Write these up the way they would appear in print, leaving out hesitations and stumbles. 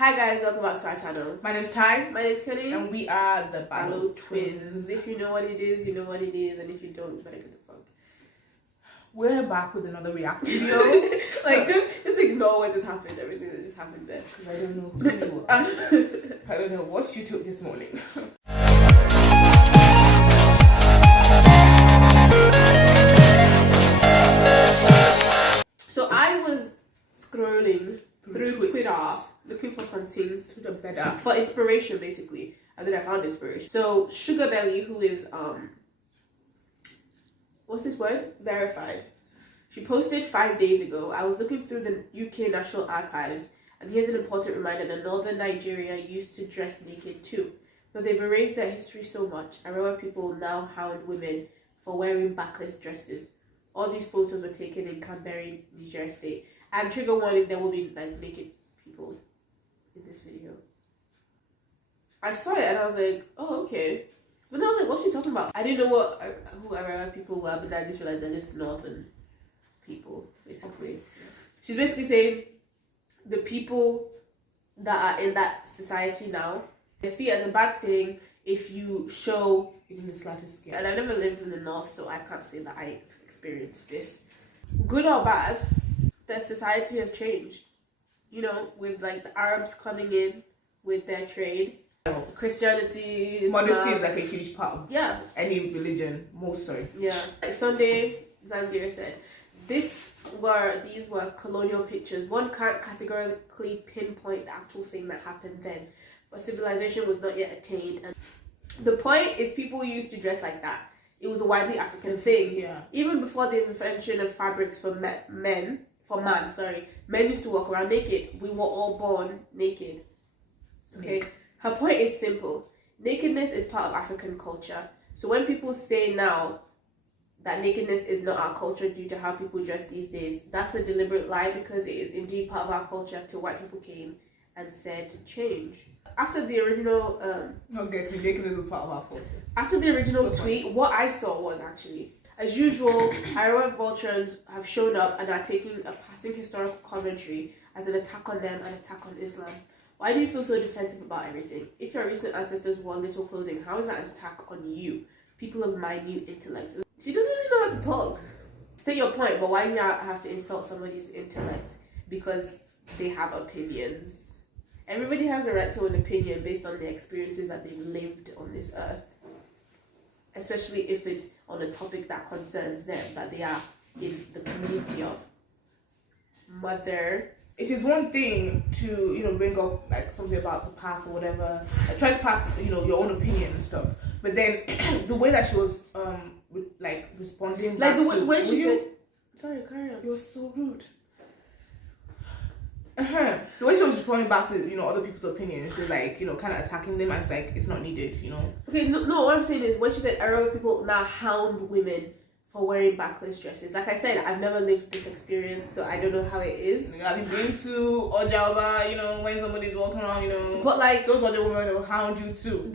Hi guys, welcome back to our channel. My name's Ty. My name's Kehinde. And we are the Ballo Twins. If you know what it is, you know what it is. And if you don't, you better get the fuck. We're back with another react video. Like, just ignore what just happened, everything that just happened there. Because I don't know who you are. I don't know what you took this morning. So I was scrolling through Twitter looking for some things To the better. for inspiration, basically, and then I found inspiration. So Sugar Belly, who is what's this word? Verified. She posted 5 days ago. I was looking through the UK National Archives, and here's an important reminder that northern Nigeria used to dress naked too, but they've erased their history so much. I remember people now hound women for wearing backless dresses. All these photos were taken in Canberra, Niger State. And trigger warning, there will be like naked people in this video. I saw it and I was like, oh, okay. But then I was like, what's she talking about? I didn't know who Arab people were, but then I just realized they're just northern people, basically. She's basically saying the people that are in that society now, they see it as a bad thing if you show Even the slightest scale. and I've never lived in the north, so I can't say that I experienced this. Good or bad, the society has changed. You know, with like the Arabs coming in with their trade, Christianity, Islam. Modesty is like a huge part of Yeah, any religion. yeah. Like Sunday, Zangier said, these were colonial pictures. One can't categorically pinpoint the actual thing that happened then, but civilization was not yet attained. And the point is, people used to dress like that. It was a widely African thing. Yeah. Even before the invention of fabrics for men, men used to walk around naked. We were all born naked. Okay? Her point is simple. Nakedness is part of African culture. So when people say now that nakedness is not our culture due to how people dress these days, that's a deliberate lie, because it is indeed part of our culture till white people came and said change. After the original Okay, so nakedness is part of our culture. After the original tweet, what I saw was actually, as usual, Arab vultures have shown up and are taking a passing historical commentary as an attack on them, an attack on Islam. Why do you feel so defensive about everything? If your recent ancestors wore little clothing, how is that an attack on you? People of minute intellect. She doesn't really know how to talk. State your point, but why do you have to insult somebody's intellect? Because they have opinions. Everybody has a right to an opinion based on the experiences that they've lived on this earth. Especially if it's on a topic that concerns them, that they are in the community of. Mother. It is one thing to, bring up like something about the past or whatever. Like, try to pass, your own opinion and stuff. But then the way that she was responding Like back the way to, when she said, sorry, carry on. You're so rude. The way she was responding back to, other people's opinions, she's like, kind of attacking them, and it's like, it's not needed, Okay, no, what I'm saying is, when she said Arab people now hound women for wearing backless dresses, like I said, I've never lived this experience, so I don't know how it is. Have you been to Ojaba, when somebody's walking around, But like, those other women will hound you too.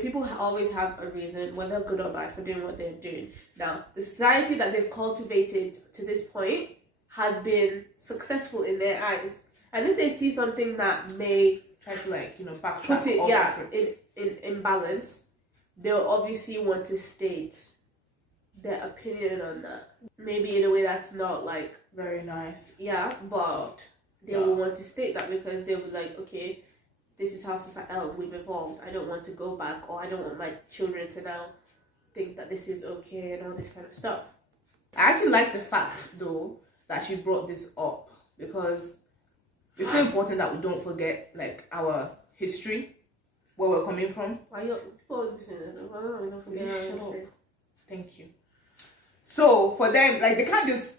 People always have a reason, whether good or bad, for doing what they're doing. Now, the society that they've cultivated to this point has been successful in their eyes. And if they see something that may try to backtrack, put it in balance, they'll obviously want to state their opinion on that. Maybe in a way that's not like very nice. Yeah, but they will want to state that, because they'll be like, okay, this is how we've evolved. I don't want to go back, or I don't want my children to now think that this is okay and all this kind of stuff. I actually like the fact though that she brought this up, because it's so important that we don't forget our history, where we're coming from. Why you always be saying this? We don't forget our history. Thank you. So for them, they can't just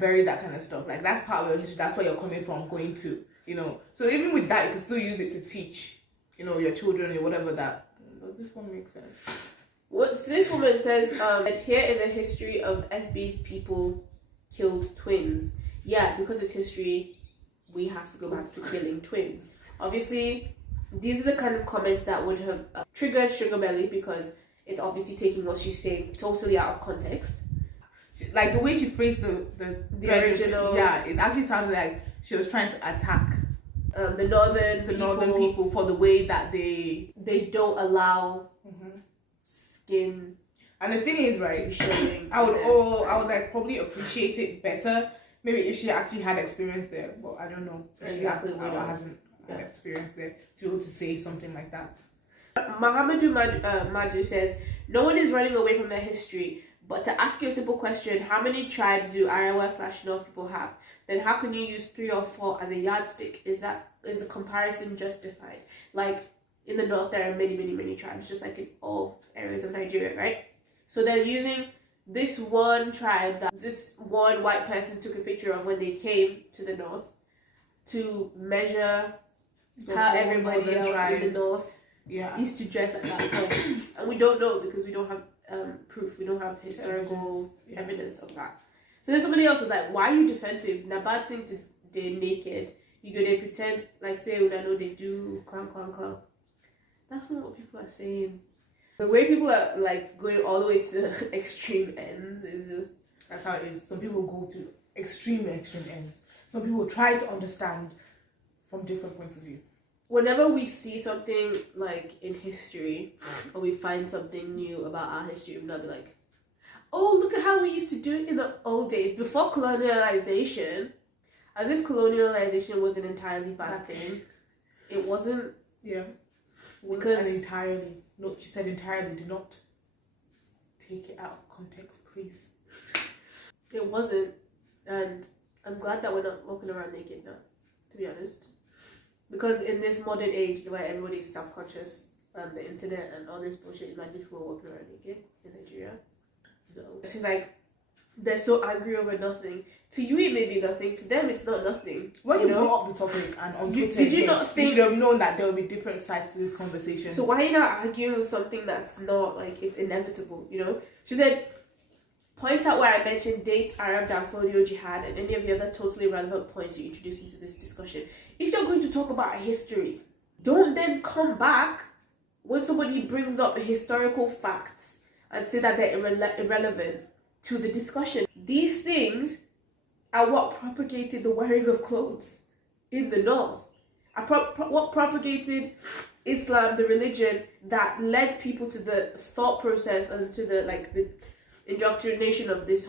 bury that kind of stuff. Like, that's part of your history. That's where you're coming from, going to, So even with that, you can still use it to teach, your children or whatever that. Does this one make sense? So this woman says that here is a history of SB's people killed twins. Yeah, because it's history, we have to go back to killing twins. Obviously, these are the kind of comments that would have triggered Sugar Belly, because it's obviously taking what she's saying totally out of context. Like, the way she phrased the original, it actually sounded like she was trying to attack the northern people for the way that they don't allow skin. And the thing is, right, to be showing I would like probably appreciate it better maybe if she actually had experience there, but I don't know. Exactly, she hasn't had experience there to be able to say something like that. Mahamadou Madu says, no one is running away from their history, but to ask you a simple question, how many tribes do Arawa/North people have? Then how can you use 3 or 4 as a yardstick? Is the comparison justified? Like, in the north there are many tribes, just like in all areas of Nigeria, right? So they're using this one tribe that this one white person took a picture of when they came to the north to measure how everybody else in the north used to dress at that point. And we don't know because we don't have proof. We don't have historical evidence of that. So then somebody else was like, why are you defensive? Na bad thing to they naked. You go they pretend like say I know they do clown. That's not what people are saying. The way people are like going all the way to the extreme ends is just that's how it is. Some people go to extreme ends. Some people try to understand from different points of view. Whenever we see something like in history or we find something new about our history, we'll not be like, oh, look at how we used to do it in the old days before colonialization, as if colonialization was an entirely bad thing. It wasn't. Yeah. Because entirely. No, she said entirely. Do not take it out of context, please. It wasn't, and I'm glad that we're not walking around naked now, to be honest. Because in this modern age where everybody's self-conscious on the internet and all this bullshit, imagine if we were walking around naked in Nigeria. No. She's like, they're so angry over nothing. To you it may be nothing, to them it's not nothing. When you brought up the topic and on Twitter, did you not think you should have known that there will be different sides to this conversation? So why are you not arguing something that's not like it's inevitable, you know? She said, point out where I mentioned dates, Arab Danfodio Jihad, and any of the other totally relevant points you introduced into this discussion. If you're going to talk about history, don't then come back when somebody brings up historical facts and say that they're irrelevant to the discussion. These things are what propagated the wearing of clothes in the north. What propagated Islam, the religion that led people to the thought process and to the indoctrination of this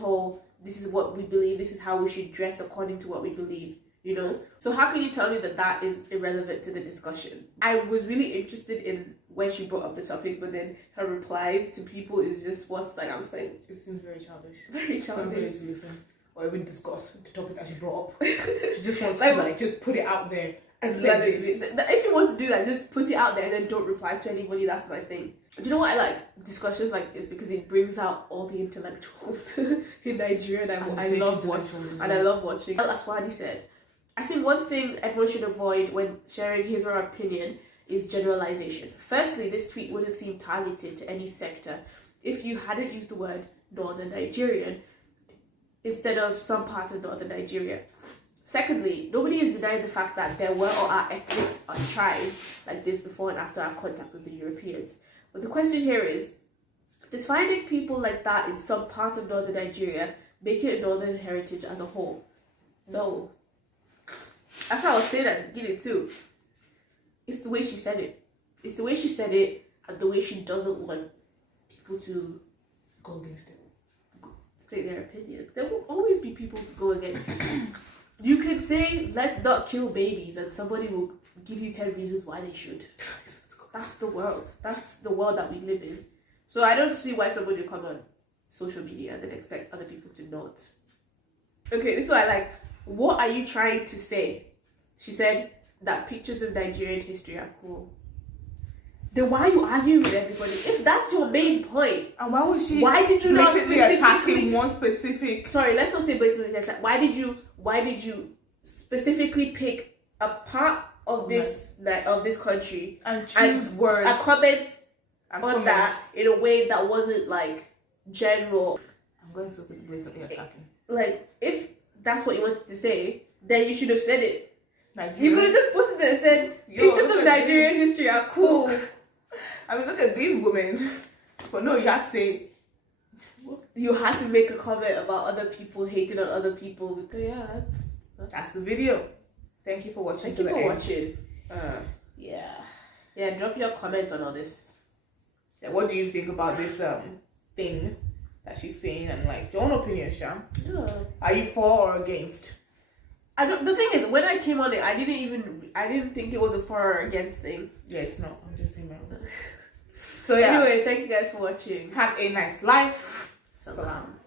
is what we believe, this is how we should dress according to what we believe, you know? So how can you tell me that is irrelevant to the discussion? I was really interested in when she brought up the topic, but then her replies to people is just I'm saying. It seems very childish. Very childish. To listen or even discuss the topic that she brought up. She just wants to just put it out there and say this. If you want to do that, just put it out there and then don't reply to anybody. That's my thing. Do you know what I like? Discussions like this because it brings out all the intellectuals in Nigeria, and I love watching. And I love watching. Aswadi said, I think one thing everyone should avoid when sharing his or her opinion is generalization. Firstly, this tweet wouldn't seem targeted to any sector if you hadn't used the word Northern Nigerian instead of some part of Northern Nigeria. Secondly, nobody is denying the fact that there were or are ethnics or tribes like this before and after our contact with the Europeans. But the question here is, does finding people like that in some part of Northern Nigeria make it a Northern heritage as a whole? No. That's how I was saying at the beginning too. It's the way she said it. It's the way she said it and the way she doesn't want people to go against it. State their opinions. There will always be people who go against it. You could say, let's not kill babies, and somebody will give you 10 reasons why they should. That's the world. That's the world that we live in. So I don't see why somebody will come on social media and then expect other people to not. Okay, this is what I like. What are you trying to say? She said that pictures of Nigerian history are cool. Then why are you arguing with everybody? If that's your main point, and why was she? Why did you not specifically attacking one specific? Sorry, let's not say blatantly attack. Why did you specifically pick a part of this of this country and choose words and comment on that in a way that wasn't like general? I'm going to put blatantly attacking. Like, if that's what you wanted to say, then you should have said it. You could have just put it there and said pictures of Nigerian history are cool. I mean, look at these women. But no, you have to say. You had to make a comment about other people hating on other people because that's the video. Thank you for watching. Thank you for end. watching. Yeah, drop your comments on all this. Yeah, what do you think about this thing that she's saying, and like your own opinion, Sham? Yeah. Are you for or against? The thing is, when I came on it, I didn't think it was a for or against thing. Yeah, it's not. I'm just saying my own. So yeah. Anyway, thank you guys for watching. Have a nice life. Salam.